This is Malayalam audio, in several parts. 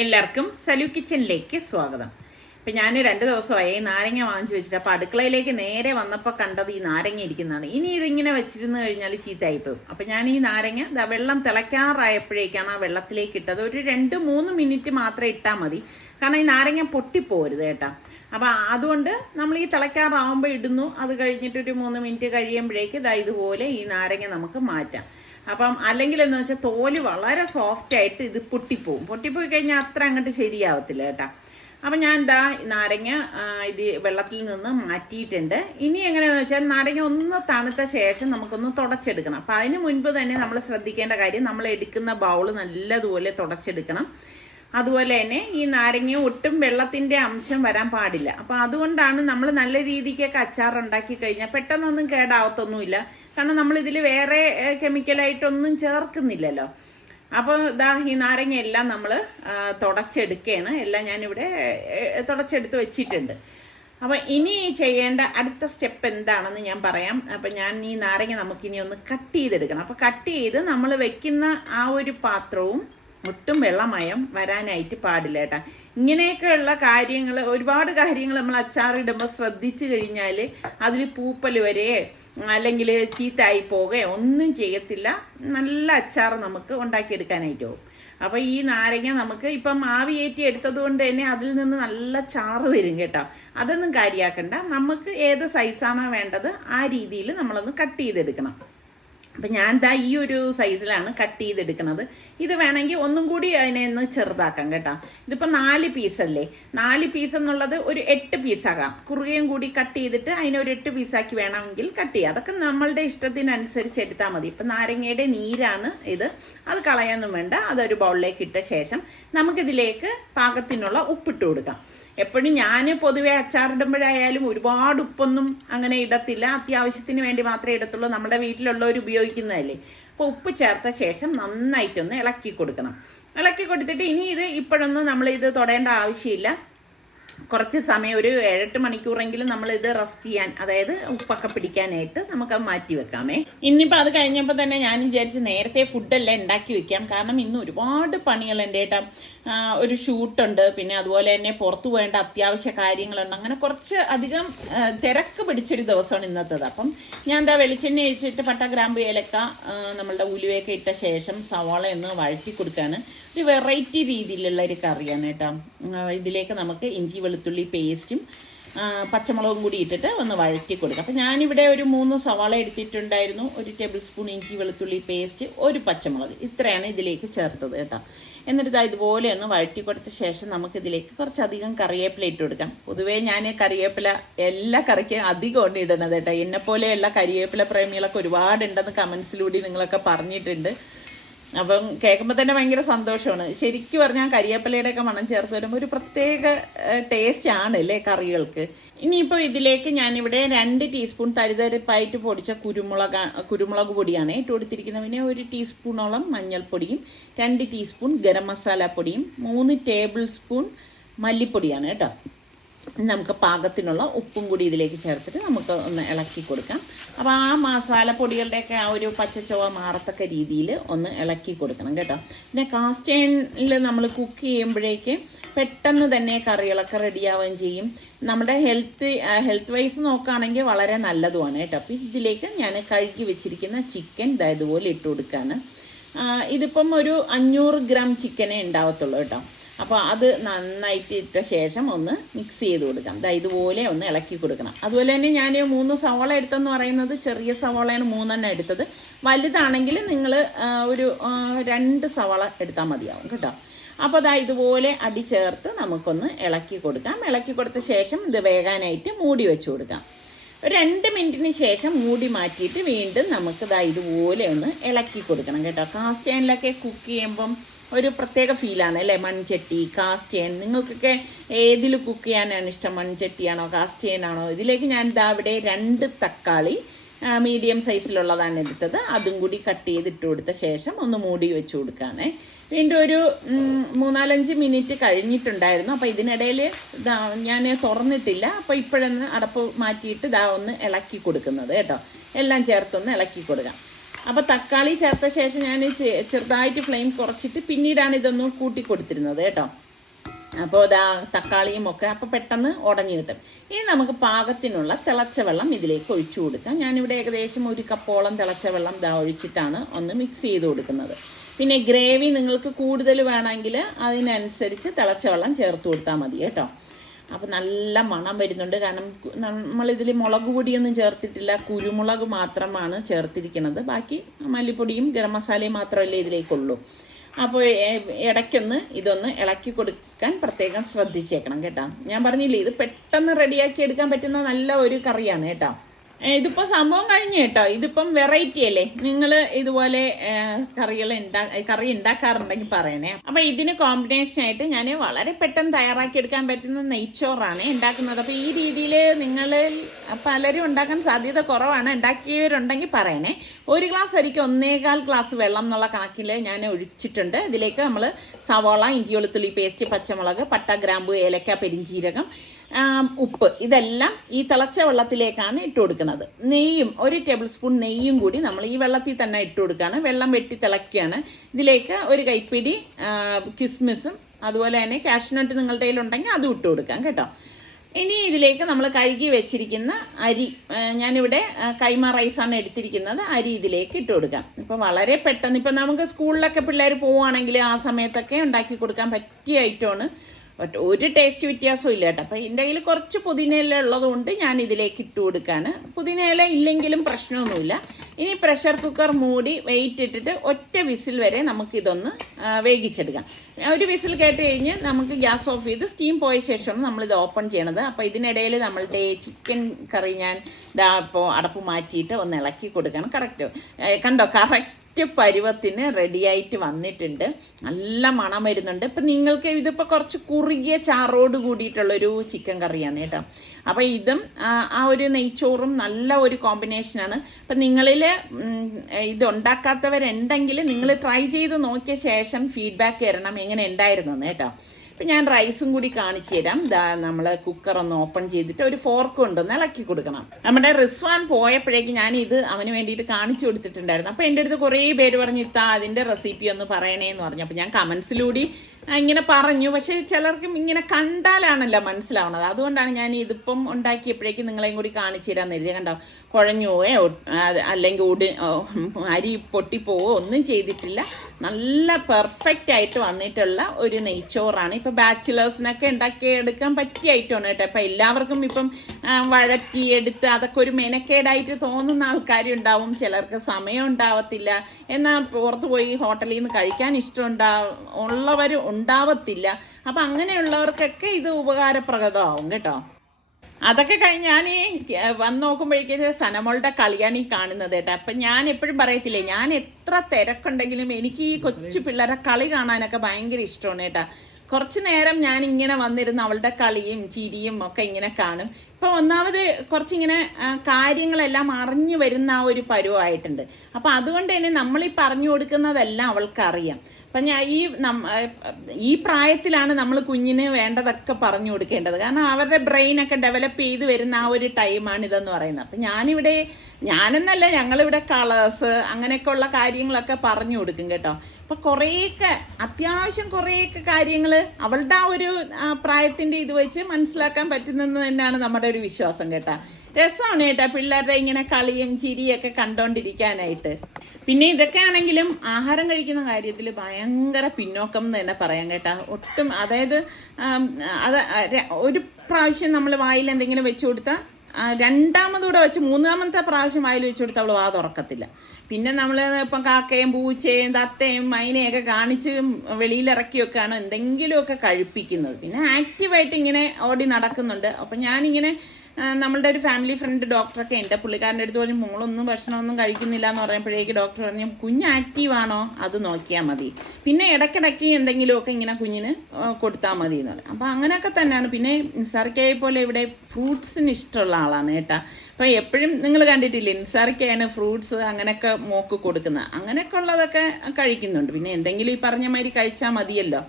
എല്ലാവർക്കും സലു കിച്ചണിലേക്ക് സ്വാഗതം. ഇപ്പം ഞാൻ 2 ദിവസമായി നാരങ്ങ വാങ്ങിച്ചു വെച്ചിട്ട് അപ്പോൾ അടുക്കളയിലേക്ക് നേരെ വന്നപ്പോൾ കണ്ടത് ഈ നാരങ്ങ ഇരിക്കുന്നതാണ്. ഇനി ഇതിങ്ങനെ വെച്ചിരുന്ന് കഴിഞ്ഞാൽ ചീത്തയായിപ്പോവും. അപ്പം ഞാൻ ഈ നാരങ്ങ വെള്ളം തിളയ്ക്കാറായപ്പോഴേക്കാണ് ആ വെള്ളത്തിലേക്ക് ഇട്ടത്. ഒരു 2-3 മിനിറ്റ് മാത്രം ഇട്ടാൽ മതി, കാരണം ഈ നാരങ്ങ പൊട്ടിപ്പോരുത് കേട്ടോ. അപ്പം അതുകൊണ്ട് നമ്മൾ ഈ തിളയ്ക്കാറാവുമ്പോൾ ഇടുന്നു. അത് കഴിഞ്ഞിട്ടൊരു 3 മിനിറ്റ് കഴിയുമ്പോഴേക്ക് ഇതുപോലെ ഈ നാരങ്ങ നമുക്ക് മാറ്റാം. അപ്പം അല്ലെങ്കിൽ എന്ന് വെച്ചാൽ തോല് വളരെ സോഫ്റ്റായിട്ട് ഇത് പൊട്ടിപ്പോയി കഴിഞ്ഞാൽ അത്ര അങ്ങോട്ട് ശരിയാവത്തില്ല കേട്ടോ. അപ്പം ഞാൻ നാരങ്ങ ഇത് വെള്ളത്തിൽ നിന്ന് മാറ്റിയിട്ടുണ്ട്. ഇനി എങ്ങനെയാണെന്ന് വെച്ചാൽ നാരങ്ങ ഒന്ന് തണുത്ത ശേഷം നമുക്കൊന്ന് തുടച്ചെടുക്കണം. അപ്പം അതിന് മുൻപ് തന്നെ നമ്മൾ ശ്രദ്ധിക്കേണ്ട കാര്യം, നമ്മൾ എടുക്കുന്ന ബൗള് നല്ലതുപോലെ തുടച്ചെടുക്കണം. അതുപോലെ തന്നെ ഈ നാരങ്ങ ഒട്ടും വെള്ളത്തിൻ്റെ അംശം വരാൻ പാടില്ല. അപ്പം അതുകൊണ്ടാണ് നമ്മൾ നല്ല രീതിക്കൊക്കെ അച്ചാർ ഉണ്ടാക്കി കഴിഞ്ഞാൽ പെട്ടെന്നൊന്നും കേടാവത്തൊന്നുമില്ല, കാരണം നമ്മൾ ഇതിൽ വേറെ കെമിക്കലായിട്ടൊന്നും ചേർക്കുന്നില്ലല്ലോ. അപ്പോൾ ഈ നാരങ്ങ എല്ലാം നമ്മൾ തുടച്ചെടുക്കുകയാണ്. എല്ലാം ഞാനിവിടെ തുടച്ചെടുത്ത് വെച്ചിട്ടുണ്ട്. അപ്പം ഇനി ചെയ്യേണ്ട അടുത്ത സ്റ്റെപ്പ് എന്താണെന്ന് ഞാൻ പറയാം. അപ്പം ഞാൻ ഈ നാരങ്ങ നമുക്കിനി ഒന്ന് കട്ട് ചെയ്തെടുക്കണം. അപ്പോൾ കട്ട് ചെയ്ത് നമ്മൾ വെക്കുന്ന ആ ഒരു പാത്രവും ഒട്ടും വെള്ളമയം വരാനായിട്ട് പാടില്ല കേട്ടോ. ഇങ്ങനെയൊക്കെയുള്ള കാര്യങ്ങൾ, ഒരുപാട് കാര്യങ്ങൾ നമ്മൾ അച്ചാറിടുമ്പോൾ ശ്രദ്ധിച്ചു കഴിഞ്ഞാൽ അതിൽ പൂപ്പൽ വരെ അല്ലെങ്കിൽ ചീത്തായി പോകുകയോ ഒന്നും ചെയ്യത്തില്ല. നല്ല അച്ചാർ നമുക്ക് ഉണ്ടാക്കിയെടുക്കാനായിട്ട് പോകും. അപ്പോൾ ഈ നാരങ്ങ നമുക്ക് ഇപ്പം ആവിയേറ്റി എടുത്തത് കൊണ്ട് തന്നെ അതിൽ നിന്ന് നല്ല ചാറ് വരും കേട്ടോ. അതൊന്നും കാര്യമാക്കണ്ട. നമുക്ക് ഏത് സൈസാണോ വേണ്ടത് ആ രീതിയിൽ നമ്മളൊന്ന് കട്ട് ചെയ്തെടുക്കണം. അപ്പം ഞാൻ ഈ ഒരു സൈസിലാണ് കട്ട് ചെയ്തെടുക്കുന്നത്. ഇത് വേണമെങ്കിൽ ഒന്നും കൂടി അതിനെ ഒന്ന് ചെറുതാക്കാം കേട്ടോ. ഇതിപ്പോൾ 4 പീസല്ലേ, 4 പീസ് എന്നുള്ളത് ഒരു 8 പീസാകാം. കുറുകയും കൂടി കട്ട് ചെയ്തിട്ട് അതിനെ ഒരു 8 പീസാക്കി വേണമെങ്കിൽ കട്ട് ചെയ്യാം. അതൊക്കെ നമ്മളുടെ ഇഷ്ടത്തിനനുസരിച്ച് എടുത്താൽ മതി. ഇപ്പം നാരങ്ങയുടെ നീരാണ് ഇത്, അത് കളയാനൊന്നും വേണ്ട. അതൊരു ബൗളിലേക്ക് ഇട്ട ശേഷം നമുക്കിതിലേക്ക് പാകത്തിനുള്ള ഉപ്പിട്ട് കൊടുക്കാം. എപ്പോഴും ഞാൻ പൊതുവെ അച്ചാറിടുമ്പോഴായാലും ഒരുപാട് ഉപ്പൊന്നും അങ്ങനെ ഇടത്തില്ല. അത്യാവശ്യത്തിന് വേണ്ടി മാത്രമേ ഇടത്തുള്ളൂ. നമ്മുടെ വീട്ടിലുള്ളവർ ഉപയോഗിക്കുന്നതല്ലേ. അപ്പോൾ ഉപ്പ് ചേർത്ത ശേഷം നന്നായിട്ടൊന്ന് ഇളക്കി കൊടുക്കണം. ഇളക്കി കൊടുത്തിട്ട് ഇനി ഇപ്പോഴൊന്നും നമ്മളിത് തൊടേണ്ട ആവശ്യമില്ല. കുറച്ച് സമയം, ഒരു 7-8 മണിക്കൂറെങ്കിലും നമ്മളിത് റെസ്റ്റ് ചെയ്യാൻ, അതായത് ഉപ്പൊക്കെ പിടിക്കാനായിട്ട് നമുക്കത് മാറ്റി വെക്കാമേ. ഇന്നിപ്പോൾ അത് കഴിഞ്ഞപ്പോൾ തന്നെ ഞാൻ വിചാരിച്ച് നേരത്തെ ഫുഡെല്ലാം ഉണ്ടാക്കി വെക്കാം, കാരണം ഇന്ന് ഒരുപാട് പണികളുണ്ട് കേട്ടോ. ഒരു ഷൂട്ടുണ്ട്, പിന്നെ അതുപോലെ തന്നെ പുറത്തു പോകേണ്ട അത്യാവശ്യ കാര്യങ്ങളുണ്ട്. അങ്ങനെ കുറച്ച് അധികം തിരക്ക് പിടിച്ചൊരു ദിവസമാണ് ഇന്നത്തേത്. അപ്പം ഞാൻ വെളിച്ചെണ്ണ ഒഴിച്ചിട്ട് പട്ട, ഗ്രാമ്പു, ഏലക്ക, നമ്മളുടെ ഉലുവയൊക്കെ ഇട്ട ശേഷം സവാള ഒന്ന് വഴറ്റി കൊടുക്കുകയാണ്. ഒരു വെറൈറ്റി രീതിയിലുള്ള ഒരു കറിയാണ് കേട്ടോ. ഇതിലേക്ക് നമുക്ക് ഇഞ്ചി വെളുത്തുള്ളി പേസ്റ്റും പച്ചമുളകും കൂടി ഇട്ടിട്ട് ഒന്ന് വഴറ്റി കൊടുക്കാം. അപ്പം ഞാനിവിടെ ഒരു 3 സവാള എടുത്തിട്ടുണ്ടായിരുന്നു, 1 ടേബിൾ സ്പൂൺ ഇഞ്ചി വെളുത്തുള്ളി പേസ്റ്റ്, 1 പച്ചമുളക്, ഇത്രയാണ് ഇതിലേക്ക് ചേർത്തത് കേട്ടോ. എന്നിട്ട് ഇതുപോലെ ഒന്ന് വഴറ്റി കൊടുത്ത ശേഷം നമുക്കിതിലേക്ക് കുറച്ചധികം കറിവേപ്പില ഇട്ട് കൊടുക്കാം. പൊതുവേ ഞാൻ കറിവേപ്പില എല്ലാ കറിക്കും അധികമാണ് ഇടുന്നത് കേട്ടോ. എന്നെപ്പോലെയുള്ള കരിവേപ്പില പ്രേമികളൊക്കെ ഒരുപാടുണ്ടെന്ന് കമൻസിലൂടെ നിങ്ങളൊക്കെ പറഞ്ഞിട്ടുണ്ട്. അപ്പം കേൾക്കുമ്പോൾ തന്നെ ഭയങ്കര സന്തോഷമാണ്. ശരിക്കും പറഞ്ഞാൽ കരിവേപ്പിലയുടെയൊക്കെ മണം ചേർത്ത് വരുമ്പോൾ ഒരു പ്രത്യേക ടേസ്റ്റ് ആണ് അല്ലേ കറികൾക്ക്. ഇനിയിപ്പോൾ ഇതിലേക്ക് ഞാനിവിടെ 2 ടീസ്പൂൺ തരിതരിപ്പായിട്ട് പൊടിച്ച കുരുമുളക് പൊടിയാണ് ഇട്ട് കൊടുത്തിരിക്കുന്നത്. പിന്നെ 1 ടീസ്പൂണോളം മഞ്ഞൾപ്പൊടിയും 2 ടീസ്പൂൺ ഗരം മസാല പൊടിയും 3 ടേബിൾ സ്പൂൺ മല്ലിപ്പൊടിയാണ് കേട്ടോ. നമുക്ക് പാകത്തിനുള്ള ഉപ്പും കൂടി ഇതിലേക്ക് ചേർത്തിട്ട് നമുക്ക് ഒന്ന് ഇളക്കി കൊടുക്കാം. അപ്പോൾ ആ മസാലപ്പൊടികളുടെയൊക്കെ ആ ഒരു പച്ചച്ചുവ മാറത്തക്ക രീതിയിൽ ഒന്ന് ഇളക്കി കൊടുക്കണം കേട്ടോ. പിന്നെ കാസ്റ്റ് അയണിൽ നമ്മൾ കുക്ക് ചെയ്യുമ്പോഴേക്ക് പെട്ടെന്ന് തന്നെ കറികളൊക്കെ റെഡിയാവുകയും ചെയ്യും. നമ്മുടെ ഹെൽത്ത് വൈസ് നോക്കുകയാണെങ്കിൽ വളരെ നല്ലതുമാണ് കേട്ടോ. അപ്പോൾ ഇതിലേക്ക് ഞാൻ കഴുകി വെച്ചിരിക്കുന്ന ചിക്കൻ ഇതുപോലെ ഇട്ട് കൊടുക്കുകയാണ്. ഇതിപ്പം ഒരു 500 ഗ്രാം ചിക്കനേ ഉണ്ടാവത്തുള്ളൂ കേട്ടോ. അപ്പോൾ അത് നന്നായിട്ട് ഇട്ട ശേഷം ഒന്ന് മിക്സ് ചെയ്ത് കൊടുക്കാം. ഇതുപോലെ ഒന്ന് ഇളക്കി കൊടുക്കണം. അതുപോലെ തന്നെ ഞാൻ 3 സവാള എടുത്തെന്ന് പറയുന്നത് ചെറിയ സവാളയാണ് 3 എടുത്തത്. വലുതാണെങ്കിൽ നിങ്ങൾ ഒരു 2 സവാള എടുത്താൽ മതിയാവും കേട്ടോ. അപ്പോൾ ഇതുപോലെ അടി ചേർത്ത് നമുക്കൊന്ന് ഇളക്കി കൊടുക്കാം. ഇളക്കി കൊടുത്ത ശേഷം ഇത് വേകാനായിട്ട് മൂടി വെച്ച് കൊടുക്കാം. ഒരു 2 മിനിറ്റിന് ശേഷം മൂടി മാറ്റിയിട്ട് വീണ്ടും നമുക്ക് ഇതുപോലെ ഒന്ന് ഇളക്കി കൊടുക്കണം കേട്ടോ. കാസ്റ്റ് അയണിലൊക്കെ കുക്ക് ചെയ്യുമ്പം ഒരു പ്രത്യേക ഫീലാണ് അല്ലേ. മൺചട്ടി, കാസ്റ്റ് അയൺ, നിങ്ങൾക്കൊക്കെ ഏതിൽ കുക്ക് ചെയ്യാനാണ് ഇഷ്ടം? മൺചട്ടിയാണോ കാസ്റ്റ് അയണാണോ? ഇതിലേക്ക് ഞാൻ ഇവിടെ 2 തക്കാളി മീഡിയം സൈസിലുള്ളതാണ് എടുത്തത്. അതും കൂടി കട്ട് ചെയ്തിട്ട് കൊടുത്ത ശേഷം ഒന്ന് മൂടി വെച്ച് കൊടുക്കുകയാണ്. വീണ്ടും ഒരു 3-4 മിനിറ്റ് കഴിഞ്ഞിട്ടുണ്ടായിരുന്നു. അപ്പോൾ ഇതിനിടയിൽ ഞാൻ തുറന്നിട്ടില്ല. അപ്പോൾ ഇപ്പോഴൊന്ന് അടപ്പ് മാറ്റിയിട്ട് ഒന്ന് ഇളക്കി കൊടുക്കുന്നത് കേട്ടോ. എല്ലാം ചേർത്തൊന്ന് ഇളക്കി കൊടുക്കാം. അപ്പോൾ തക്കാളി ചേർത്ത ശേഷം ഞാൻ ചെറുതായിട്ട് ഫ്ലെയിം കുറച്ചിട്ട് പിന്നീടാണ് ഇതൊന്ന് കൂട്ടി കൊടുത്തിരുന്നത് കേട്ടോ. അപ്പോൾ ഇതാ തക്കാളിയും ഒക്കെ അപ്പോൾ പെട്ടെന്ന് ഉടഞ്ഞു കിട്ടും. ഇനി നമുക്ക് പാകത്തിനുള്ള തിളച്ച വെള്ളം ഇതിലേക്ക് ഒഴിച്ചു കൊടുക്കാം. ഞാനിവിടെ ഏകദേശം 1 കപ്പോളം തിളച്ച വെള്ളം ഇതാ ഒഴിച്ചിട്ടാണ് ഒന്ന് മിക്സ് ചെയ്ത് കൊടുക്കുന്നത്. പിന്നെ ഗ്രേവി നിങ്ങൾക്ക് കൂടുതൽ വേണമെങ്കിൽ അതിനനുസരിച്ച് തിളച്ച വെള്ളം ചേർത്ത് കൊടുത്താൽ മതി കേട്ടോ. അപ്പോൾ നല്ല മണം വരുന്നുണ്ട്. കാരണം നമ്മളിതിൽ മുളക് പൊടിയൊന്നും ചേർത്തിട്ടില്ല, കുരുമുളക് മാത്രമാണ് ചേർത്തിരിക്കുന്നത്. ബാക്കി മല്ലിപ്പൊടിയും ഗരം മസാലയും മാത്രമല്ലേ ഇതിലേക്കുള്ളൂ. അപ്പോൾ ഇടയ്ക്കൊന്ന് ഇതൊന്ന് ഇളക്കി കൊടുക്കാൻ പ്രത്യേകം ശ്രദ്ധിച്ചേക്കണം കേട്ടോ. ഞാൻ പറഞ്ഞില്ലേ, ഇത് പെട്ടെന്ന് റെഡിയാക്കി എടുക്കാൻ പറ്റുന്ന നല്ല ഒരു കറിയാണ് കേട്ടോ. ഇതിപ്പോൾ സംഭവം കഴിഞ്ഞു കേട്ടോ. ഇതിപ്പം വെറൈറ്റി അല്ലേ. നിങ്ങൾ ഇതുപോലെ കറി ഉണ്ടാക്കാറുണ്ടെങ്കിൽ പറയണേ. അപ്പം ഇതിന് കോമ്പിനേഷനായിട്ട് ഞാൻ വളരെ പെട്ടെന്ന് തയ്യാറാക്കി എടുക്കാൻ പറ്റുന്ന നെയ്ച്ചോറാണ് ഉണ്ടാക്കുന്നത്. അപ്പോൾ ഈ രീതിയിൽ നിങ്ങൾ പലരും ഉണ്ടാക്കാൻ സാധ്യത കുറവാണ്. ഉണ്ടാക്കിയവരുണ്ടെങ്കിൽ പറയണേ. 1 ഗ്ലാസ് അരിക്ക് 1.25 ഗ്ലാസ് വെള്ളം എന്നുള്ള കണക്കിൽ ഞാൻ ഒഴിച്ചിട്ടുണ്ട്. ഇതിലേക്ക് നമ്മൾ സവാള, ഇഞ്ചി വെളുത്തുള്ളി പേസ്റ്റ്, പച്ചമുളക്, പട്ട, ഗ്രാമ്പു, ഏലക്ക, പെരിഞ്ചീരകം, ഉപ്പ് ഇതെല്ലാം ഈ തിളച്ച വെള്ളത്തിലേക്കാണ് ഇട്ട് കൊടുക്കുന്നത്. നെയ്യും 1 ടേബിൾ സ്പൂൺ നെയ്യും കൂടി നമ്മൾ ഈ വെള്ളത്തിൽ തന്നെ ഇട്ട് കൊടുക്കുകയാണ്. വെള്ളം വെട്ടി തിളയ്ക്കുകയാണ്. ഇതിലേക്ക് 1 കൈപ്പിടി കിസ്മിസും അതുപോലെ തന്നെ കാഷ്നട്ട് നിങ്ങളുടെ കയ്യിലുണ്ടെങ്കിൽ അതും ഇട്ട് കൊടുക്കാം കേട്ടോ. ഇനി ഇതിലേക്ക് നമ്മൾ കഴുകി വെച്ചിരിക്കുന്ന അരി, ഞാനിവിടെ കൈമ റൈസാണ് എടുത്തിരിക്കുന്നത്, അരി ഇതിലേക്ക് ഇട്ട് കൊടുക്കാം. ഇപ്പോൾ വളരെ പെട്ടെന്ന്, ഇപ്പം നമുക്ക് സ്കൂളിലൊക്കെ പിള്ളേർ പോവുകയാണെങ്കിൽ ആ സമയത്തൊക്കെ ഉണ്ടാക്കി കൊടുക്കാൻ പറ്റിയ ഐറ്റമാണ്. ഒരു ടേസ്റ്റ് വ്യത്യാസവും ഇല്ല കേട്ടോ. അപ്പോൾ എൻ്റെ കയ്യിൽ കുറച്ച് പുതിനയില ഉള്ളതുകൊണ്ട് ഞാൻ ഇതിലേക്ക് ഇട്ട് കൊടുക്കുകയാണ്. പുതിനയില ഇല്ലെങ്കിലും പ്രശ്നമൊന്നുമില്ല. ഇനി പ്രഷർ കുക്കർ മൂടി വെയിറ്റ് ഇട്ടിട്ട് ഒറ്റ വിസിൽ വരെ നമുക്കിതൊന്ന് വേവിച്ചെടുക്കാം. 1 വിസിൽ കേട്ട് കഴിഞ്ഞ് നമുക്ക് ഗ്യാസ് ഓഫ് ചെയ്ത് സ്റ്റീം പോയ ശേഷമാണ് നമ്മളിത് ഓപ്പൺ ചെയ്യണത്. അപ്പോൾ ഇതിനിടയിൽ നമ്മളുടെ ചിക്കൻ കറി ഞാൻ ഇതാ ഇപ്പോൾ അടപ്പ് മാറ്റിയിട്ട് ഒന്ന് ഇളക്കി കൊടുക്കണം. കറക്റ്റ് കണ്ടോ, കറക്റ്റ് പരുവത്തിന് റെഡിയായിട്ട് വന്നിട്ടുണ്ട്. നല്ല മണം വരുന്നുണ്ട്. ഇപ്പം നിങ്ങൾക്ക് ഇതിപ്പോൾ കുറച്ച് കുറുകിയ ചാറോട് കൂടിയിട്ടുള്ളൊരു ചിക്കൻ കറിയാണ് കേട്ടോ. അപ്പം ഇതും ആ ഒരു നെയ്ച്ചോറും നല്ല ഒരു കോമ്പിനേഷനാണ്. അപ്പം നിങ്ങളിൽ ഇത് ഉണ്ടാക്കാത്തവരുണ്ടെങ്കിൽ നിങ്ങൾ ട്രൈ ചെയ്ത് നോക്കിയ ശേഷം ഫീഡ്ബാക്ക് തരണം എങ്ങനെ ഉണ്ടായിരുന്നെന്ന് കേട്ടോ. അപ്പം ഞാൻ റൈസും കൂടി കാണിച്ചു തരാം. നമ്മൾ കുക്കർ ഒന്ന് ഓപ്പൺ ചെയ്തിട്ട് ഒരു ഫോർക്ക് കൊണ്ടൊന്ന് ഇളക്കി കൊടുക്കണം. നമ്മുടെ റിസ്വാൻ പോയപ്പോഴേക്ക് ഞാൻ ഇത് അവന് വേണ്ടിയിട്ട് കാണിച്ചു കൊടുത്തിട്ടുണ്ടായിരുന്നു. അപ്പോൾ എൻ്റെ അടുത്ത് കുറേ പേര് പറഞ്ഞു, അതിൻ്റെ റെസിപ്പി ഒന്ന് പറയണേന്ന് പറഞ്ഞു. അപ്പോൾ ഞാൻ കമൻസിലൂടെ ഇങ്ങനെ പറഞ്ഞു. പക്ഷേ ചിലർക്കും ഇങ്ങനെ കണ്ടാലാണല്ലോ മനസ്സിലാവണത്. അതുകൊണ്ടാണ് ഞാൻ ഇതിപ്പം ഉണ്ടാക്കിയപ്പോഴേക്കും നിങ്ങളെയും കൂടി കാണിച്ചു തരാമെന്ന് എഴുതിയ. കണ്ടോ, കുഴഞ്ഞു പോവോ അല്ലെങ്കിൽ അരി പൊട്ടിപ്പോവോ ഒന്നും ചെയ്തിട്ടില്ല. നല്ല പെർഫെക്റ്റ് ആയിട്ട് വന്നിട്ടുള്ള ഒരു നെയ്ച്ചോറാണ്. ഇപ്പം ബാച്ചിലേഴ്സിനൊക്കെ ഉണ്ടാക്കിയെടുക്കാൻ പറ്റിയ ഐറ്റമാണ് കേട്ടോ. ഇപ്പം എല്ലാവർക്കും ഇപ്പം വഴറ്റിയെടുത്ത് അതൊക്കെ ഒരു മെനക്കേടായിട്ട് തോന്നുന്ന ആൾക്കാരുണ്ടാവും. ചിലർക്ക് സമയം ഉണ്ടാവത്തില്ല. എന്നാൽ പുറത്ത് പോയി ഹോട്ടലിൽ നിന്ന് കഴിക്കാൻ ഉള്ളവർ ഉണ്ടാവത്തില്ല. അപ്പം അങ്ങനെയുള്ളവർക്കൊക്കെ ഇത് ഉപകാരപ്രദമാവും കേട്ടോ. അതൊക്കെ കഴിഞ്ഞ് ഞാൻ വന്ന് നോക്കുമ്പോഴേക്കും സനമോളുടെ കളിയാണ് ഈ കാണുന്നത് കേട്ടോ. അപ്പം ഞാൻ എപ്പോഴും പറയത്തില്ലേ, ഞാൻ എത്ര തിരക്കുണ്ടെങ്കിലും എനിക്ക് ഈ കൊച്ചു പിള്ളേരെ കളി കാണാനൊക്കെ ഭയങ്കര ഇഷ്ടമാണ് കേട്ടോ. കുറച്ച് നേരം ഞാൻ ഇങ്ങനെ വന്നിരുന്ന് അവളുടെ കളിയും ചിരിയും ഒക്കെ ഇങ്ങനെ കാണും. ഇപ്പം ഒന്നാമത് കുറച്ചിങ്ങനെ കാര്യങ്ങളെല്ലാം അറിഞ്ഞു വരുന്ന ആ ഒരു പരുവമായിട്ടുണ്ട്. അപ്പം അതുകൊണ്ട് തന്നെ നമ്മളീ പറഞ്ഞു കൊടുക്കുന്നതെല്ലാം അവൾക്കറിയാം. അപ്പം ഞാൻ ഈ പ്രായത്തിലാണ് നമ്മൾ കുഞ്ഞിന് വേണ്ടതൊക്കെ പറഞ്ഞു കൊടുക്കേണ്ടത്. കാരണം അവരുടെ ബ്രെയിനൊക്കെ ഡെവലപ്പ് ചെയ്ത് വരുന്ന ആ ഒരു ടൈമാണ് ഇതെന്ന് പറയുന്നത്. അപ്പം ഞാനെന്നല്ല, ഞങ്ങളിവിടെ കളേഴ്സ് അങ്ങനെയൊക്കെ ഉള്ള കാര്യങ്ങളൊക്കെ പറഞ്ഞു കൊടുക്കും കേട്ടോ. അപ്പം അത്യാവശ്യം കുറേയൊക്കെ കാര്യങ്ങൾ അവളുടെ ആ ഒരു പ്രായത്തിൻ്റെ ഇത് വെച്ച് മനസ്സിലാക്കാൻ പറ്റുന്നെന്ന് തന്നെയാണ് നമ്മുടെ ഒരു വിശ്വാസം കേട്ടാ. രസമാണ് കേട്ടാ പിള്ളേരുടെ ഇങ്ങനെ കളിയും ചിരിയൊക്കെ കണ്ടോണ്ടിരിക്കാനായിട്ട്. പിന്നെ ഇതൊക്കെ ആണെങ്കിലും ആഹാരം കഴിക്കുന്ന കാര്യത്തിൽ ഭയങ്കര പിന്നോക്കം എന്ന് തന്നെ പറയാം കേട്ടാ. ഒട്ടും, അതായത് ഒരു പ്രാവശ്യം നമ്മൾ വായിൽ എന്തെങ്കിലും വെച്ചു കൊടുത്താൽ രണ്ടാമതൂടെ വെച്ച് 3-ാമത്തെ പ്രാവശ്യം വായിൽ വെച്ചു കൊടുത്താൽ അവൾ വാ തുറക്കത്തില്ല. പിന്നെ നമ്മൾ ഇപ്പം കാക്കയും പൂച്ചയും തത്തയും മൈനയൊക്കെ കാണിച്ച് വെളിയിലിറക്കിയൊക്കെയാണ് എന്തെങ്കിലുമൊക്കെ കഴിപ്പിക്കുന്നത്. പിന്നെ ആക്റ്റീവായിട്ട് ഇങ്ങനെ ഓടി നടക്കുന്നുണ്ട്. അപ്പം ഞാനിങ്ങനെ നമ്മളുടെ ഒരു ഫാമിലി ഫ്രണ്ട് ഡോക്ടറൊക്കെ ഉണ്ട്. പുള്ളിക്കാരൻ്റെ അടുത്ത് പോലും മോളൊന്നും ഭക്ഷണമൊന്നും കഴിക്കുന്നില്ല എന്ന് പറയുമ്പോഴേക്ക് ഡോക്ടർ പറഞ്ഞു, കുഞ്ഞ് ആക്റ്റീവാണോ അത് നോക്കിയാൽ മതി, പിന്നെ ഇടയ്ക്കിടയ്ക്ക് എന്തെങ്കിലുമൊക്കെ ഇങ്ങനെ കുഞ്ഞിന് കൊടുത്താൽ മതി എന്ന് പറയും. അപ്പോൾ അങ്ങനെയൊക്കെ തന്നെയാണ്. പിന്നെ നിസാർക്കയെ പോലെ ഇവിടെ ഫ്രൂട്ട്സിന് ഇഷ്ടമുള്ള ആളാണ് കേട്ടോ. അപ്പോൾ എപ്പോഴും നിങ്ങൾ കണ്ടിട്ടില്ലേ, നിസാർക്കയാണ് ഫ്രൂട്ട്സ് അങ്ങനെയൊക്കെ മോക്ക് കൊടുക്കുന്നത്. അങ്ങനെയൊക്കെ ഉള്ളതൊക്കെ കഴിക്കുന്നുണ്ട്. പിന്നെ എന്തെങ്കിലും ഈ പറഞ്ഞ മാതിരി കഴിച്ചാൽ മതിയല്ലോ.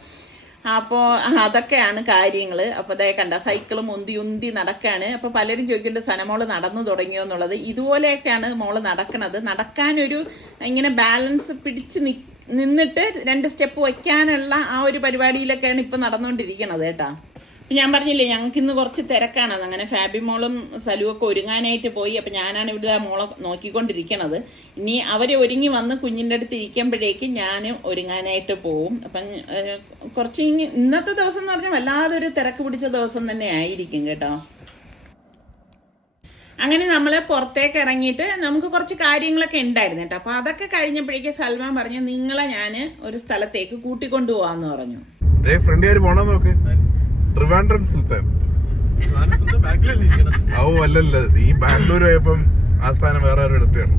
അപ്പോൾ അതൊക്കെയാണ് കാര്യങ്ങൾ. അപ്പോൾ അതേ കണ്ട സൈക്കിളും ഉന്തി നടക്കുകയാണ്. അപ്പോൾ പലരും ചോദിക്കേണ്ടത് സനമോള് നടന്നു തുടങ്ങിയോ എന്നുള്ളത്. ഇതുപോലെയൊക്കെയാണ് മോള് നടക്കുന്നത്. നടക്കാനൊരു ഇങ്ങനെ ബാലൻസ് പിടിച്ച് നിന്നിട്ട് 2 സ്റ്റെപ്പ് വയ്ക്കാനുള്ള ആ ഒരു പരിപാടിയിലൊക്കെയാണ് ഇപ്പം നടന്നുകൊണ്ടിരിക്കണത് കേട്ടോ. ഞാൻ പറഞ്ഞില്ലേ ഞങ്ങൾക്ക് ഇന്ന് കുറച്ച് തിരക്കാണ്. അങ്ങനെ ഫാബി മോളും സലുവൊക്കെ ഒരുങ്ങാനായിട്ട് പോയി. അപ്പം ഞാനാണ് ഇവിടെ മോളെ നോക്കിക്കൊണ്ടിരിക്കണത്. ഇനി അവർ ഒരുങ്ങി വന്ന് കുഞ്ഞിൻ്റെ അടുത്ത് ഇരിക്കുമ്പോഴേക്ക് ഞാനും ഒരുങ്ങാനായിട്ട് പോവും. അപ്പം കുറച്ച് ഇന്നത്തെ ദിവസം എന്ന് പറഞ്ഞാൽ വല്ലാതൊരു തിരക്ക് പിടിച്ച ദിവസം തന്നെ ആയിരിക്കും കേട്ടോ. അങ്ങനെ നമ്മൾ പുറത്തേക്ക് ഇറങ്ങിയിട്ട് നമുക്ക് കുറച്ച് കാര്യങ്ങളൊക്കെ ഉണ്ടായിരുന്നു കേട്ടോ. അപ്പോൾ അതൊക്കെ കഴിഞ്ഞപ്പോഴേക്ക് സൽമാൻ പറഞ്ഞു നിങ്ങളെ ഞാൻ ഒരു സ്ഥലത്തേക്ക് കൂട്ടിക്കൊണ്ടു പോവാന്ന് പറഞ്ഞു. ട്രിവാൻഡ്രം സുൽത്താൻ അല്ലല്ല, ഈ ബാംഗ്ലൂർ പോയപ്പം ആ സ്ഥാനം വേറെ ആരും എടുത്താണ്.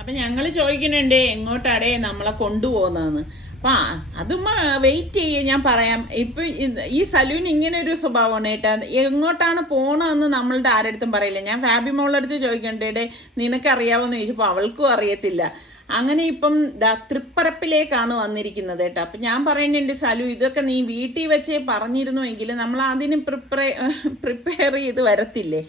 അപ്പൊ ഞങ്ങള് ചോദിക്കുന്നുണ്ട് എങ്ങോട്ടാടേ നമ്മളെ കൊണ്ടുപോകുന്നതെന്ന്. അപ്പൊ അതും വെയിറ്റ് ചെയ്യേ, ഞാൻ പറയാം. ഇപ്പൊ ഈ സലൂൻ ഇങ്ങനെ ഒരു സ്വഭാവമാണ് കേട്ടാ. എങ്ങോട്ടാണ് പോണതെന്ന് നമ്മളുടെ ആരടുത്തും പറയില്ല. ഞാൻ ഫാബി മോളുടെ അടുത്ത് ചോദിക്കണ്ടേ നിനക്കറിയാവോന്ന് ചോദിച്ചപ്പോ അവൾക്കും അറിയത്തില്ല. അങ്ങനെ ഇപ്പം തൃപ്പരപ്പിലേക്കാണ് വന്നിരിക്കുന്നത് കേട്ടോ. അപ്പൊ ഞാൻ പറയുന്നുണ്ട് സലു ഇതൊക്കെ നീ വീട്ടിൽ വെച്ചേ പറഞ്ഞിരുന്നുവെങ്കിൽ നമ്മൾ അതിന് പ്രിപ്പയർ ചെയ്ത് വരത്തില്ലേ.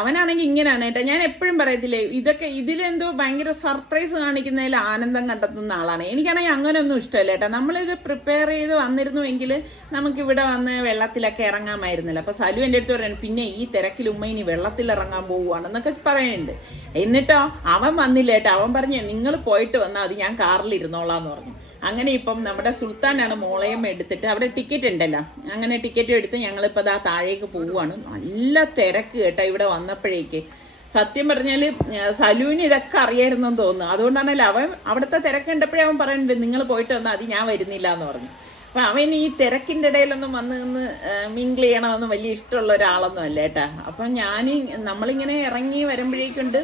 അവനാണെങ്കിൽ ഇങ്ങനെയാണ് കേട്ടോ. ഞാൻ എപ്പോഴും പറയത്തില്ലേ ഇതൊക്കെ ഇതിലെന്തോ ഭയങ്കര സർപ്രൈസ് കാണിക്കുന്നതിൽ ആനന്ദം കണ്ടെത്തുന്ന ആളാണ്. എനിക്കാണെങ്കിൽ അങ്ങനെയൊന്നും ഇഷ്ടമല്ല കേട്ടോ. നമ്മളിത് പ്രിപ്പയർ ചെയ്ത് വന്നിരുന്നുവെങ്കിൽ നമുക്കിവിടെ വന്ന് വെള്ളത്തിലൊക്കെ ഇറങ്ങാമായിരുന്നില്ല. അപ്പൊ സലു എൻ്റെ അടുത്ത് പറയുന്നത് പിന്നെ ഈ തിരക്കിൽ ഉമ്മ ഇനി വെള്ളത്തിൽ ഇറങ്ങാൻ പോവുകയാണെന്നൊക്കെ പറയുന്നുണ്ട്. എന്നിട്ടോ അവൻ വന്നില്ല കേട്ടോ. അവൻ പറഞ്ഞു നിങ്ങൾ പോയിട്ട് വന്നാൽ മതി, ഞാൻ കാറിൽ ഇരുന്നോളാന്ന് പറഞ്ഞു. അങ്ങനെ ഇപ്പം നമ്മുടെ സുൽത്താനാണ് മോളയും എടുത്തിട്ട് അവിടെ ടിക്കറ്റ് ഉണ്ടല്ലോ, അങ്ങനെ ടിക്കറ്റ് എടുത്ത് ഞങ്ങളിപ്പോൾ ദാ താഴേക്ക് പോവുകയാണ്. നല്ല തിരക്ക് കേട്ടോ ഇവിടെ വന്നപ്പോഴേക്ക്. സത്യം പറഞ്ഞാൽ സലൂന് ഇതൊക്കെ അറിയായിരുന്നെന്ന് തോന്നുന്നു. അതുകൊണ്ടാണല്ലോ അവൻ അവിടുത്തെ തിരക്ക് കണ്ടപ്പോഴേ അവൻ പറയുന്നുണ്ട് നിങ്ങൾ പോയിട്ട് വന്നാൽ മതി, ഞാൻ വരുന്നില്ല എന്ന് പറഞ്ഞു. അപ്പം അവൻ ഈ തിരക്കിൻ്റെ ഇടയിലൊന്നും വന്ന് നിന്ന് മിങ്കിൾ ചെയ്യണമെന്ന് വലിയ ഇഷ്ടമുള്ള ഒരാളൊന്നും അല്ല കേട്ടാ. അപ്പം നമ്മളിങ്ങനെ ഇറങ്ങി വരുമ്പോഴേക്കുണ്ട്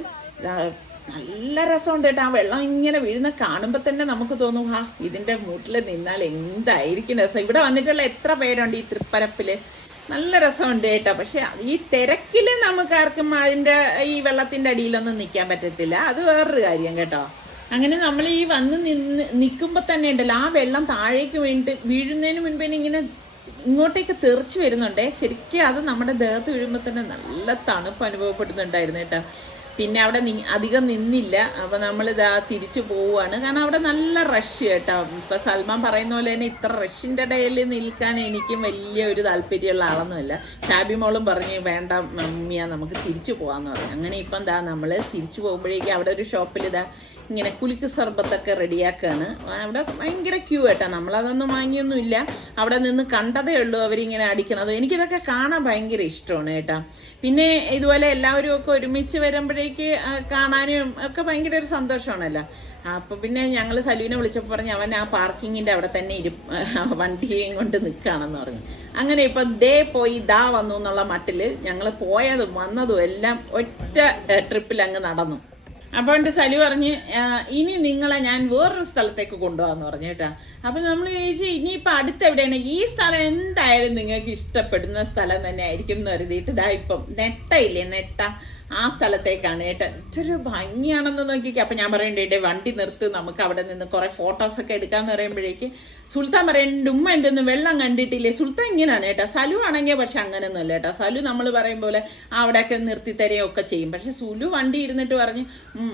നല്ല രസമുണ്ട് കേട്ടോ. ആ വെള്ളം ഇങ്ങനെ വീഴുന്ന കാണുമ്പോൾ തന്നെ നമുക്ക് തോന്നും ഇതിന്റെ മൂട്ടിൽ നിന്നാൽ എന്തായിരിക്കും രസം. ഇവിടെ വന്നിട്ടുള്ള എത്ര പേരുണ്ട് ഈ തൃപ്പരപ്പില്, നല്ല രസമുണ്ട് കേട്ടോ. പക്ഷെ ഈ തിരക്കില് നമുക്കാർക്കും അതിന്റെ ഈ വെള്ളത്തിന്റെ അടിയിലൊന്നും നിൽക്കാൻ പറ്റത്തില്ല, അത് വേറൊരു കാര്യം കേട്ടോ. അങ്ങനെ നമ്മൾ ഈ വന്ന് നിൽക്കുമ്പോൾ തന്നെ ഉണ്ടല്ലോ ആ വെള്ളം താഴേക്ക് വീഴുന്നതിന് മുൻപേ ഇങ്ങനെ ഇങ്ങോട്ടേക്ക് തെറിച്ചു വരുന്നുണ്ടേ. ശരിക്കും അത് നമ്മുടെ ദേഹത്ത് വീഴുമ്പോൾ തന്നെ നല്ല തണുപ്പ് അനുഭവപ്പെടുന്നുണ്ടായിരുന്നു കേട്ടോ. പിന്നെ അവിടെ അധികം നിന്നില്ല. അപ്പൊ നമ്മളിതാ തിരിച്ചു പോവുകയാണ്. കാരണം അവിടെ നല്ല റഷ് കേട്ടോ. ഇപ്പൊ സൽമാൻ പറയുന്ന പോലെ തന്നെ ഇത്ര റഷിന്റെ ഇടയിൽ നിൽക്കാൻ എനിക്കും വലിയ ഒരു താല്പര്യമുള്ള ആളൊന്നുമല്ല. ഷാബി മോളും പറഞ്ഞു വേണ്ട മമ്മിയാ നമുക്ക് തിരിച്ചു പോവാന്ന് പറഞ്ഞു. അങ്ങനെ ഇപ്പം എന്താ നമ്മള് തിരിച്ചു പോകുമ്പോഴേക്കും അവിടെ ഒരു ഷോപ്പിൽ ഇതാ ഇങ്ങനെ കുലുക്ക് സർബത്തൊക്കെ റെഡിയാക്കുകയാണ്. അവിടെ ഭയങ്കര ക്യൂ കേട്ടോ. നമ്മളതൊന്നും വാങ്ങിയൊന്നുമില്ല, അവിടെ നിന്ന് കണ്ടതേ ഉള്ളൂ അവരിങ്ങനെ അടിക്കണത്. എനിക്കിതൊക്കെ കാണാൻ ഭയങ്കര ഇഷ്ടമാണ് കേട്ടോ. പിന്നെ ഇതുപോലെ എല്ലാവരും ഒക്കെ ഒരുമിച്ച് വരുമ്പോഴേക്ക് കാണാനും ഒക്കെ ഭയങ്കര ഒരു സന്തോഷമാണല്ലോ. അപ്പൊ പിന്നെ ഞങ്ങൾ സലൂനെ വിളിച്ചപ്പോൾ പറഞ്ഞു അവൻ ആ പാർക്കിങ്ങിന്റെ അവിടെ തന്നെ വണ്ടിയും കൊണ്ട് നിൽക്കുകയാണെന്ന് പറഞ്ഞു. അങ്ങനെ ഇപ്പൊ പോയി വന്നു എന്നുള്ള മട്ടില് ഞങ്ങൾ പോയതും വന്നതും എല്ലാം ഒറ്റ ട്രിപ്പിൽ അങ്ങ് നടന്നു. അപ്പൊ എന്റെ സലു പറഞ്ഞ് ഇനി നിങ്ങളെ ഞാൻ വേറൊരു സ്ഥലത്തേക്ക് കൊണ്ടുപോകാന്ന് പറഞ്ഞു കേട്ടാ. അപ്പൊ നമ്മൾ ചോദിച്ചു ഇനിയിപ്പൊ അടുത്ത് എവിടെയാണ്, ഈ സ്ഥലം എന്തായാലും നിങ്ങൾക്ക് ഇഷ്ടപ്പെടുന്ന സ്ഥലം തന്നെ ആയിരിക്കും എന്ന് കരുതിയിട്ട് ഇപ്പം നെട്ട ഇല്ലേ, നെട്ട, ആ സ്ഥലത്തേക്കാണ് കേട്ടോ. ഇതൊരു ഭംഗിയാണെന്ന് നോക്കിക്കേ. അപ്പൊ ഞാൻ പറയണ്ടേ വണ്ടി നിർത്ത്, നമുക്ക് അവിടെ നിന്ന് കുറെ ഫോട്ടോസൊക്കെ എടുക്കാന്ന് പറയുമ്പോഴേക്ക് സുൽത്താൻ പറയുന്നുണ്ട് ഉമ്മ എൻ്റെ ഒന്ന് വെള്ളം കണ്ടിട്ടില്ലേ. സുൽത്താൻ ഇങ്ങനെയാണ് കേട്ടോ. സലു ആണെങ്കിൽ പക്ഷെ അങ്ങനെയൊന്നും അല്ല കേട്ടോ. സലു നമ്മൾ പറയും പോലെ അവിടെയൊക്കെ നിർത്തി തരുകയൊക്കെ ചെയ്യും. പക്ഷെ സുലു വണ്ടി ഇരുന്നിട്ട് പറഞ്ഞ്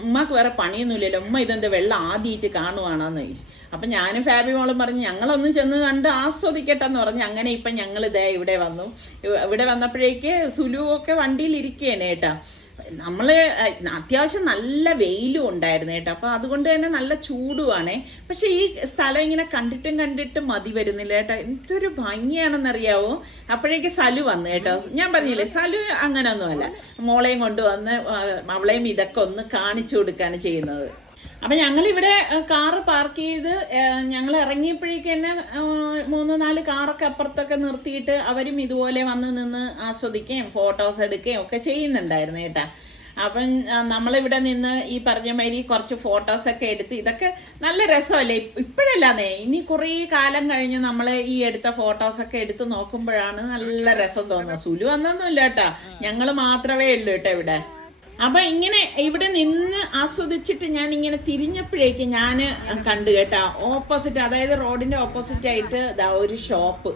ഉമ്മക്ക് വേറെ പണിയൊന്നുമില്ലല്ലോ, ഉമ്മ ഇതെന്താ വെള്ളം ആദ്യമായിട്ട് കാണുവാണെന്ന് ചോദിച്ചു. അപ്പൊ ഞാനും ഫാബി മോളും പറഞ്ഞ് ഞങ്ങളൊന്ന് ചെന്ന് കണ്ട് ആസ്വദിക്കട്ടെ എന്ന് പറഞ്ഞ് അങ്ങനെ ഇപ്പൊ ഞങ്ങൾ ഇവിടെ വന്നു. ഇവിടെ വന്നപ്പോഴേക്ക് സുലു ഒക്കെ വണ്ടിയിൽ ഇരിക്കുകയാണ് കേട്ടാ. നമ്മള് അത്യാവശ്യം നല്ല വെയിലും ഉണ്ടായിരുന്നു കേട്ടോ. അപ്പൊ അതുകൊണ്ട് തന്നെ നല്ല ചൂടുവാണേ. പക്ഷെ ഈ സ്ഥലം ഇങ്ങനെ കണ്ടിട്ടും മതി വരുന്നില്ല കേട്ടോ. എന്തൊരു ഭംഗിയാണെന്നറിയാവോ. അപ്പോഴേക്ക് സലു വന്നു കേട്ടോ. ഞാൻ പറഞ്ഞില്ലേ സലു അങ്ങനൊന്നും അല്ല, മോളെയും കൊണ്ടുവന്ന് അവളെയും ഇതൊക്കെ ഒന്ന് കാണിച്ചു കൊടുക്കുകയാണ് ചെയ്യുന്നത്. അപ്പൊ ഞങ്ങളിവിടെ കാറ് പാർക്ക് ചെയ്ത് ഞങ്ങൾ ഇറങ്ങിയപ്പോഴേക്ക് തന്നെ 3-4 കാറൊക്കെ അപ്പുറത്തൊക്കെ നിർത്തിയിട്ട് അവരും ഇതുപോലെ വന്ന് നിന്ന് ആസ്വദിക്കുകയും ഫോട്ടോസ് എടുക്കുകയും ഒക്കെ ചെയ്യുന്നുണ്ടായിരുന്നു കേട്ടാ. അപ്പം നമ്മളിവിടെ നിന്ന് ഈ പറഞ്ഞ മാതിരി കുറച്ച് ഫോട്ടോസൊക്കെ എടുത്ത് ഇതൊക്കെ നല്ല രസമല്ലേ. ഇപ്പോഴല്ലാന്നേ, ഇനി കുറേ കാലം കഴിഞ്ഞ് നമ്മൾ ഈ എടുത്ത ഫോട്ടോസൊക്കെ എടുത്ത് നോക്കുമ്പോഴാണ് നല്ല രസം തോന്നുന്നത്. സുലു വന്നൊന്നുമില്ല കേട്ടാ, ഞങ്ങൾ മാത്രമേ ഉള്ളൂ കേട്ടോ ഇവിടെ. അപ്പൊ ഇങ്ങനെ ഇവിടെ നിന്ന് ആസ്വദിച്ചിട്ട് ഞാൻ ഇങ്ങനെ തിരിഞ്ഞപ്പോഴേക്ക് ഞാൻ കണ്ടു കേട്ടാ ഓപ്പോസിറ്റ്, അതായത് റോഡിന്റെ ഓപ്പോസിറ്റ് ആയിട്ട് ഒരു ഷോപ്പ്.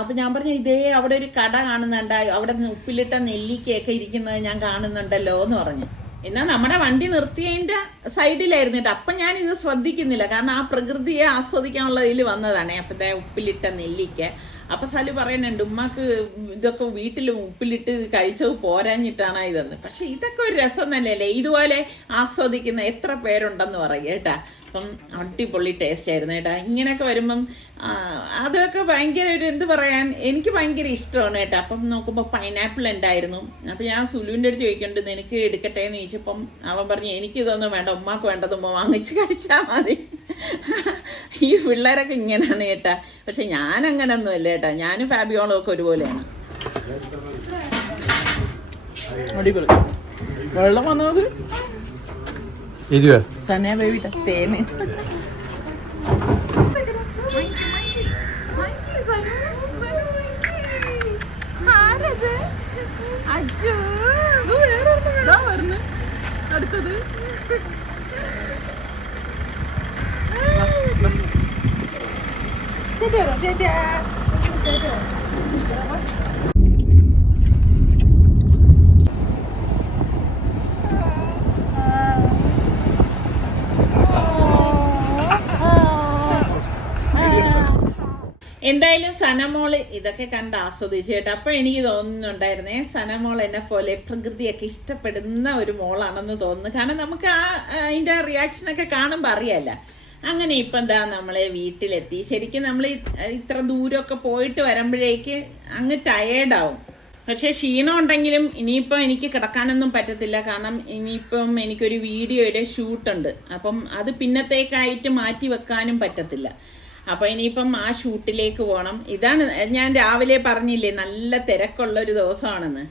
അപ്പൊ ഞാൻ പറഞ്ഞു ഇതേ അവിടെ ഒരു കട കാണുന്നുണ്ടായോ, അവിടെ ഉപ്പിലിട്ട നെല്ലിക്കയൊക്കെ ഇരിക്കുന്നത് ഞാൻ കാണുന്നുണ്ടല്ലോ എന്ന് പറഞ്ഞു. എന്നാൽ നമ്മുടെ വണ്ടി നിർത്തിയതിന്റെ സൈഡിലായിരുന്നു കേട്ടോ. അപ്പൊ ഞാൻ ഇത് ശ്രദ്ധിക്കുന്നില്ല, കാരണം ആ പ്രകൃതിയെ ആസ്വദിക്കാനുള്ള ഇതിൽ വന്നതാണ്. അപ്പൊ ഉപ്പിലിട്ട നെല്ലിക്ക. അപ്പൊ സലു പറയുന്നുണ്ട് ഉമ്മാക്ക് ഇതൊക്കെ വീട്ടിൽ ഉപ്പിലിട്ട് കഴിച്ചത് പോരാഞ്ഞിട്ടാണ് ഇതെന്ന്. പക്ഷെ ഇതൊക്കെ ഒരു രസം തന്നെയല്ലേ, ഇതുപോലെ ആസ്വദിക്കുന്ന എത്ര പേരുണ്ടെന്ന് പറയും കേട്ടാ. അപ്പം അടിപൊളി ടേസ്റ്റ് ആയിരുന്നു കേട്ടാ. ഇങ്ങനെയൊക്കെ വരുമ്പം അതൊക്കെ ഭയങ്കര ഒരു എന്ത് പറയാൻ, എനിക്ക് ഭയങ്കര ഇഷ്ടമാണ് കേട്ടോ. അപ്പം നോക്കുമ്പോൾ പൈനാപ്പിൾ ഉണ്ടായിരുന്നു. അപ്പം ഞാൻ സുലുവിൻ്റെ അടുത്ത് ചോദിക്കുന്നുണ്ട് നിനക്ക് എടുക്കട്ടെ എന്ന് ചോദിച്ചപ്പം അവൻ പറഞ്ഞു എനിക്കിതൊന്നും വേണ്ട, ഉമ്മാക്ക് വേണ്ടതുമ്പോൾ വാങ്ങിച്ച് കഴിച്ചാൽ മതി. ഈ പിള്ളേരൊക്കെ ഇങ്ങനെയാണ് കേട്ടാ. പക്ഷെ ഞാൻ അങ്ങനൊന്നും അല്ല കേട്ടാ, ഞാനും ഫാബിയോളും ഒക്കെ ഒരുപോലെയാണ്. അടിപൊളി വെള്ളം വന്നത് സനേ ബേബിട്ട തേന്. അടുത്തത് എന്തായാലും സനമോള് ഇതൊക്കെ കണ്ട് ആസ്വദിച്ചു കേട്ടോ. അപ്പൊ എനിക്ക് തോന്നുന്നുണ്ടായിരുന്നേ സനമോൾ എന്നെ പോലെ പ്രകൃതിയൊക്കെ ഇഷ്ടപ്പെടുന്ന ഒരു മോളാണെന്ന് തോന്നുന്നു. കാരണം നമുക്ക് അതിന്റെ റിയാക്ഷനൊക്കെ കാണുമ്പോൾ അറിയാല്ല. അങ്ങനെ ഇപ്പൊ എന്താ നമ്മള് വീട്ടിലെത്തി. ശരിക്കും നമ്മൾ ഇത്ര ദൂരമൊക്കെ പോയിട്ട് വരുമ്പോഴേക്ക് അങ്ങ് ടയേർഡാവും. പക്ഷെ ക്ഷീണം ഉണ്ടെങ്കിലും ഇനിയിപ്പോൾ എനിക്ക് കിടക്കാനൊന്നും പറ്റത്തില്ല. കാരണം ഇനിയിപ്പം എനിക്കൊരു വീഡിയോയുടെ ഷൂട്ടുണ്ട്. അപ്പം അത് പിന്നത്തേക്കായിട്ട് മാറ്റി വെക്കാനും പറ്റത്തില്ല. അപ്പൊ ഇനിയിപ്പം ആ ഷൂട്ടിലേക്ക് പോകണം. ഇതാണ് ഞാൻ രാവിലെ പറഞ്ഞില്ലേ നല്ല തിരക്കുള്ള ഒരു ദിവസമാണെന്ന്.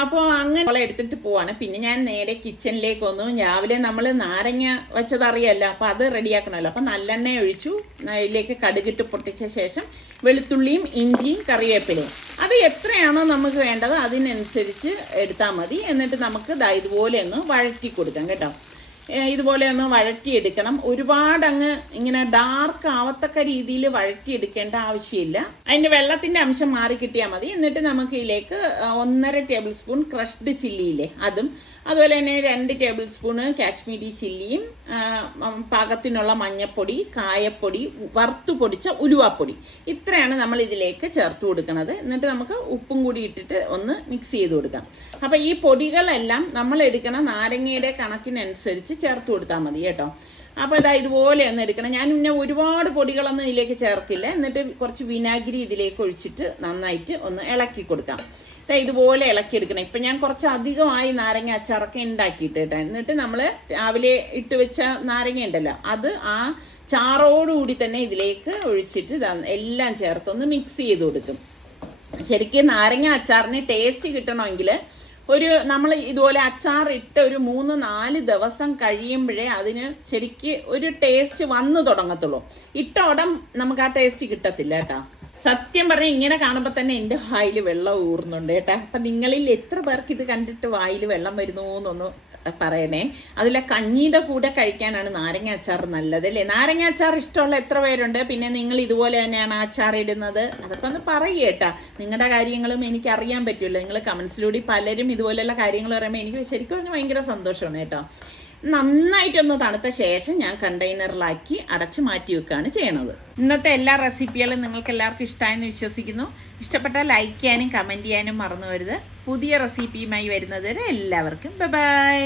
അപ്പോൾ അങ്ങനെ അവളെ എടുത്തിട്ട് പോവാണ്. പിന്നെ ഞാൻ നേരെ കിച്ചണിലേക്ക് വന്നു. രാവിലെ നമ്മൾ നാരങ്ങ വെച്ചതറിയല്ലോ, അപ്പൊ അത് റെഡിയാക്കണമല്ലോ. അപ്പൊ നല്ലെണ്ണ ഒഴിച്ചു, അതിലേക്ക് കടുകിട്ട് പൊട്ടിച്ച ശേഷം വെളുത്തുള്ളിയും ഇഞ്ചിയും കറിവേപ്പിലയും അത് എത്രയാണോ നമുക്ക് വേണ്ടത് അതിനനുസരിച്ച് എടുത്താൽ മതി. എന്നിട്ട് നമുക്ക് ഇതുപോലെ ഒന്ന് വഴറ്റി കൊടുക്കാം കേട്ടോ. ഇതുപോലെ ഒന്ന് വഴറ്റിയെടുക്കണം. ഒരുപാട് അങ്ങ് ഇങ്ങനെ ഡാർക്ക് ആവത്തക്ക രീതിയിൽ വഴറ്റിയെടുക്കേണ്ട ആവശ്യമില്ല. അതിന്റെ വെള്ളത്തിന്റെ അംശം മാറി കിട്ടിയാൽ മതി. എന്നിട്ട് നമുക്ക് ഇതിലേക്ക് 1.5 ടേബിൾ സ്പൂൺ ക്രഷ്ഡ് ചില്ലിയില്ലേ അതും, അതുപോലെ തന്നെ 2 ടേബിൾ സ്പൂണ് കാശ്മീരി ചില്ലിയും, പാകത്തിനുള്ള മഞ്ഞപ്പൊടി, കായപ്പൊടി, വറുത്തു പൊടിച്ച ഉലുവാപ്പൊടി, ഇത്രയാണ് നമ്മൾ ഇതിലേക്ക് ചേർത്ത് കൊടുക്കുന്നത്. എന്നിട്ട് നമുക്ക് ഉപ്പും കൂടി ഇട്ടിട്ട് ഒന്ന് മിക്സ് ചെയ്ത് കൊടുക്കാം. അപ്പൊ ഈ പൊടികളെല്ലാം നമ്മൾ എടുക്കണ നാരങ്ങയുടെ കണക്കിനനുസരിച്ച് ചേർത്ത് കൊടുത്താൽ മതി കേട്ടോ. അപ്പൊ ഇതുപോലെ ഒന്ന് എടുക്കണം. ഞാൻ പിന്നെ ഒരുപാട് പൊടികളൊന്നും ഇതിലേക്ക് ചേർക്കില്ല. എന്നിട്ട് കുറച്ച് വിനാഗിരി ഇതിലേക്ക് ഒഴിച്ചിട്ട് നന്നായിട്ട് ഒന്ന് ഇളക്കി കൊടുക്കാം. ഇതുപോലെ ഇളക്കിയെടുക്കണം. ഇപ്പൊ ഞാൻ കുറച്ച് അധികമായി നാരങ്ങ അച്ചാറൊക്കെ ഉണ്ടാക്കിയിട്ട് കേട്ടോ. എന്നിട്ട് നമ്മൾ രാവിലെ ഇട്ട് വെച്ച നാരങ്ങ ഉണ്ടല്ലോ അത് ആ ചാറോടുകൂടി തന്നെ ഇതിലേക്ക് ഒഴിച്ചിട്ട് എല്ലാം ചേർത്തൊന്ന് മിക്സ് ചെയ്ത് കൊടുക്കും. ശരിക്കും നാരങ്ങ അച്ചാറിന് ടേസ്റ്റ് കിട്ടണമെങ്കിൽ നമ്മൾ ഇതുപോലെ അച്ചാർ ഇട്ട് ഒരു 3-4 ദിവസം കഴിയുമ്പോഴേ അതിന് ശരിക്ക് ഒരു ടേസ്റ്റ് വന്നു തുടങ്ങത്തുള്ളൂ. ഇട്ട ഉടൻ നമുക്ക് ആ ടേസ്റ്റ് കിട്ടത്തില്ല കേട്ടോ. സത്യം പറഞ്ഞാൽ ഇങ്ങനെ കാണുമ്പോൾ തന്നെ എൻ്റെ വായിൽ വെള്ളം ഊറുന്നുണ്ട് കേട്ടോ. അപ്പം നിങ്ങളിൽ എത്ര പേർക്ക് ഇത് കണ്ടിട്ട് വായിൽ വെള്ളം വരുന്നു എന്നൊന്ന് പറയണേ. അതിലെ കഞ്ഞിയുടെ കൂടെ കഴിക്കാനാണ് നാരങ്ങ അച്ചാർ നല്ലത് അല്ലേ? നാരങ്ങ അച്ചാർ ഇഷ്ടമുള്ള എത്ര പേരുണ്ട്? പിന്നെ നിങ്ങൾ ഇതുപോലെ തന്നെയാണ് അച്ചാർ ഇടുന്നത്? അതൊക്കെ ഒന്ന് പറയുക കേട്ടാ. നിങ്ങളുടെ കാര്യങ്ങളും എനിക്ക് അറിയാൻ പറ്റുമല്ലോ. നിങ്ങൾ കമൻസിലൂടെ പലരും ഇതുപോലെയുള്ള കാര്യങ്ങൾ പറയുമ്പോൾ എനിക്ക് ശരിക്കും ഭയങ്കര സന്തോഷമാണ് കേട്ടോ. നന്നായിട്ടൊന്ന് തണുത്ത ശേഷം ഞാൻ കണ്ടെയ്നറിലാക്കി അടച്ചു മാറ്റി വെക്കുകയാണ് ചെയ്യണത്. ഇന്നത്തെ എല്ലാ റെസിപ്പികളും നിങ്ങൾക്ക് എല്ലാവർക്കും ഇഷ്ടമായെന്ന് വിശ്വസിക്കുന്നു. ഇഷ്ടപ്പെട്ടാൽ ലൈക്ക് ചെയ്യാനും കമൻറ്റ് ചെയ്യാനും മറന്നു വരുത്. പുതിയ റെസിപ്പിയുമായി വരുന്നത് വരെ എല്ലാവർക്കും ബൈ.